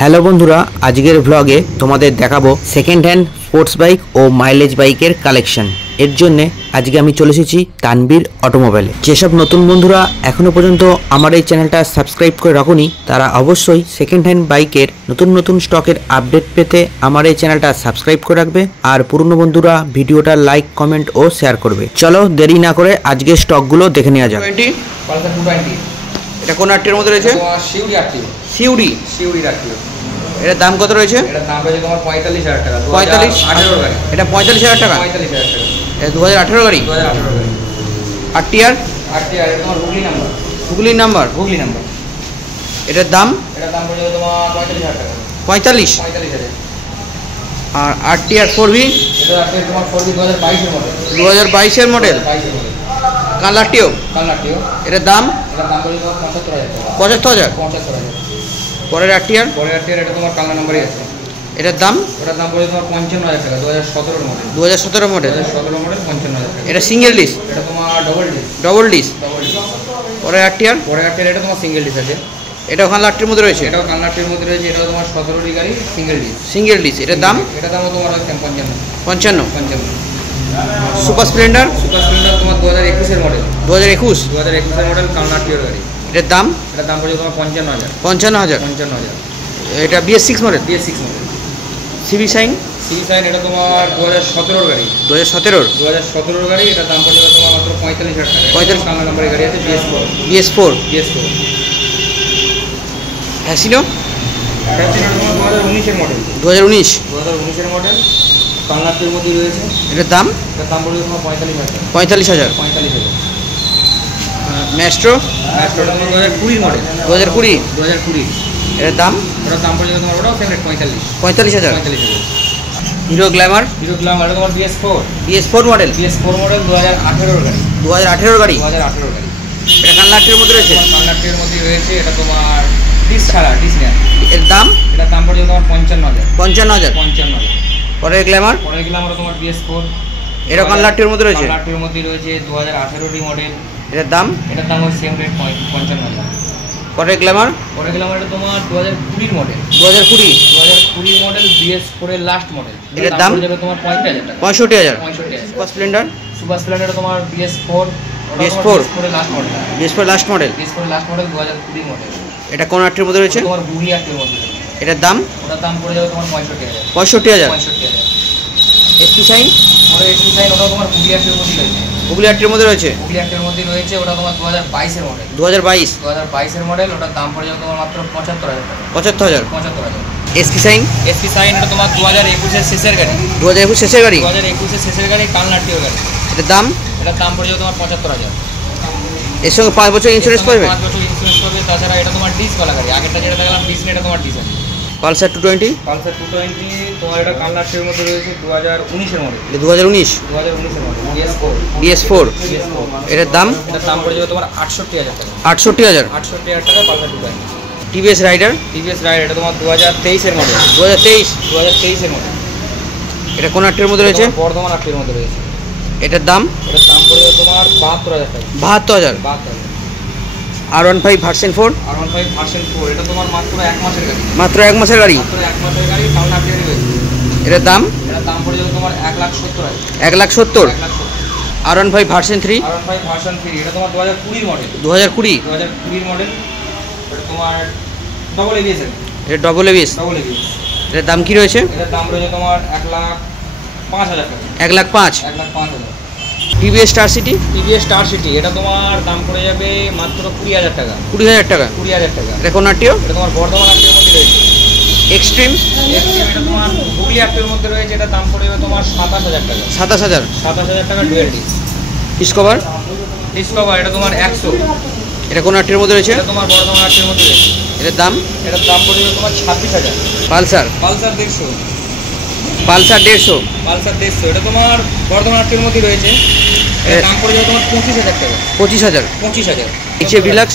Hello বন্ধুরা, আজকের ব্লগে তোমাদের দেখাবো সেকেন্ড হ্যান্ড স্পোর্টস বাইক ও মাইলেজ বাইকের কালেকশন। এর জন্য আজকে আমি চলে এসেছি তানবীর অটোমোবাইলে। যেসব নতুন বন্ধুরা এখনো পর্যন্ত আমার এই চ্যানেলটা সাবস্ক্রাইব করে রাখুনি, তারা অবশ্যই সেকেন্ড হ্যান্ড বাইকের নতুন নতুন স্টকের আপডেট পেতে আমার এই চ্যানেলটা সাবস্ক্রাইব করে রাখবে। আর পুরনো বন্ধুরা ভিডিওটা লাইক, কমেন্ট ও শেয়ার করবে। চলো দেরি না করে আজকের স্টকগুলো দেখে নেওয়া যাক। এটা কোন আরটির মধ্যে রয়েছে? সিউড়ি আরটিও। সিউড়ি আরটিও। এটার দাম কত রয়েছে? এটার দাম রয়েছে তোমার 45,000 টাকা। 45,000 গাড়ি। এটা 45,000 টাকা। 45,000 টাকা। এটা 2018 গাড়ি। 2018 গাড়ি। আরটিআর এটা তোমার হুগলি নাম্বার। হুগলি নাম্বার। এটার দাম? এটার দাম পড়বে তোমার 45,000 টাকা। 45,000। আর আরটিআর 4V? এটা আরটিআর তোমার 4V 2022 এর মডেল। 2022 এর মডেল। কালারটিও? এটার দাম? এটার দাম পড়বে তোমার 75,000 টাকা। 75,000। 75,000। পরের আরটিআর? এটা তোমার কালার নাম্বারই আছে। এটার দাম? ওটার দাম পড়বে তোমার 55,000 টাকা। 2017 মডেল। 2017 মডেল। 55,000 টাকা। এটা সিঙ্গেল ডিস? এটা তোমার ডবল ডিস। পরের আরটিআর? এটা তোমার সিঙ্গেল ডিস আছে। এটা কালারটির মধ্যে রয়েছে? এটাও কালারটির মধ্যে রয়েছে। এটা তোমার 17 গাড়ি, সিঙ্গেল ডিস। এটার দাম? এটার দাম তোমার 55। Super Splendor? তোমার 2021 এর মডেল। 2021 এর মডেল কালারটির গাড়ি। এটার দাম? এটার দাম পড়বে তোমার 55,000। 55,000। এটা BS6 মডেল? CV sign? এটা তোমার 2017 গাড়ি। 2017 গাড়ি। এটার দাম পড়বে তোমার মাত্র 45,000 টাকা। 45 কালার নাম্বারের গাড়ি আছে। BS4। হ্যাসিনো? এটা তোমার 2019 এর মডেল। 2019 এর মডেল কালারটির মধ্যে রয়েছে। এটার দাম? এটার দাম পড়বে তোমার 45,000 টাকা। 45,000। ম্যাস্ট্রো? এটা 2020 মডেল। 2020 এটার দাম? ওটার দাম পড়বে তোমার ওটাও 45,000। Hero Glamour? এটা তোমার BS4 মডেল। 2018 গাড়ি। 2018 গাড়ি। এটা কালারটির মধ্যে রয়েছে? কালারটির মধ্যে রয়েছে। এটা তোমার ডিস ছাড়া, ডিস নেই। এর দাম? এটার দাম পড়বে তোমার 55,000। 55,000। পরের গ্ল্যামার? তোমার BS4। এটা কালারটির মধ্যে রয়েছে? কালারটির মধ্যে রয়েছে 2018 মডেল। এটার দাম? এটার দাম সেম রেট 55,000। পরের গ্ল্যামার? এটা তোমার 2020 মডেল। 2020 মডেল BS4 এর লাস্ট মডেল। এটার দাম যাবে তোমার 65,000 টাকা। 65,000। 65,000। সুপার স্প্লেন্ডার তোমার BS4 এর last model. Last model. 2020 model. এটা কোন আরটির মধ্যে রয়েছে? তোমার হুগলি আরটির মধ্যে। এটার দাম? ওটার দাম পড়ে যাবে তোমার 65,000। 65,000। SP sign? ওটা তোমার হুগলি আরটির মধ্যে রয়েছে। হুগলি আরটির মধ্যে রয়েছে? ওটা তোমার 2022 এর মডেল। 2022 এর মডেল। ওটার দাম পড়ে যাবে তোমার মাত্র 75,000 টাকা। 75,000। SP sign? এটা তোমার 2021 এর শেষের গাড়ি। 2021 শেষের গাড়ি? 2021 এর শেষের গাড়ি, কালনাটিও গাড়ি। এটার দাম? এটার দাম পড়ে যাবে তোমার 75,000। এর সঙ্গে 5 বছর ইন্স্যুরেন্স পাবে? 5 বছর ইন্স্যুরেন্স পাবে। তাছাড়া এটা তোমার ডিসওয়ালা গাড়ি। আগেরটা যেটা দেখালাম ডিস, এটা তোমার ডিস আছে। পালসার 220? তোমার এটা কালনাটির মধ্যে রয়েছে। 2019 এর মডেল। 2019 এর মডেল। BS4। এটার দাম? এটার দাম পড়ে যাবে তোমার 68,000 টাকা। 68,000। 68,000 টাকা পালসার 220। TVS rider? এটা তোমার 2023 এর মডেল। 2023 এর মডেল। এটা কোন আরটির মধ্যে রয়েছে? বর্ধমান আরটির মধ্যে রয়েছে। এটার দাম? এটার দাম পড়ে যাবে তোমার 72,000 টাকা। 72,000। R15 version 4? এটা তোমার মাত্র 1 মাসের গাড়ি। মাত্র 1 মাসের গাড়ি? কালনাটিয়ারি রয়েছে। এটার দাম? এটার দাম পড়ে যাবে তোমার 1,70,000। 1,70,000। R15 version 3? এটা তোমার 2020 মডেল। 2020 মডেল। এটা তোমার ডবল এবিএস। এটা ডবল এবিএস। এটার দাম কি রয়েছে? এটার দাম রয়েছে তোমার 1,05,000 টাকা। 1,05,000। 1,05,000। TVS star city? এটা তোমার দাম পড়ে যাবে মাত্র 20,000 টাকা। 20,000 টাকা। 20,000 টাকা। এটা কোন আরটিও? এটা তোমার বর্ধমান আরটির মধ্যে রয়েছে। এক্সট্রিম? এটা তোমার হুগলি আরটির মধ্যে রয়েছে। এটা দাম পড়ে যাবে তোমার 27,000 টাকা। 27,000 টাকা ডুয়েল ডিস। ডিসকভার? এটা তোমার 100। এটা কোন আরটির মধ্যে রয়েছে? এটা তোমার বর্ধমান আরটির মধ্যে রয়েছে। এটার দাম? এটার দাম পড়ে যাবে তোমার 26,000। পালসার? পালসার 150। এটা তোমার বর্ধমান আরটির মধ্যে রয়েছে। এর দাম পড়ে যাবে তোমার 25,000 টাকা। 25,000। HF deluxe?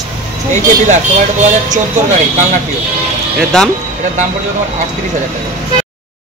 তোমার এটা 2014 গাড়ি কালনাটিও। এর দাম? এটার দাম পড়ে যাবে তোমার 38,000 টাকা।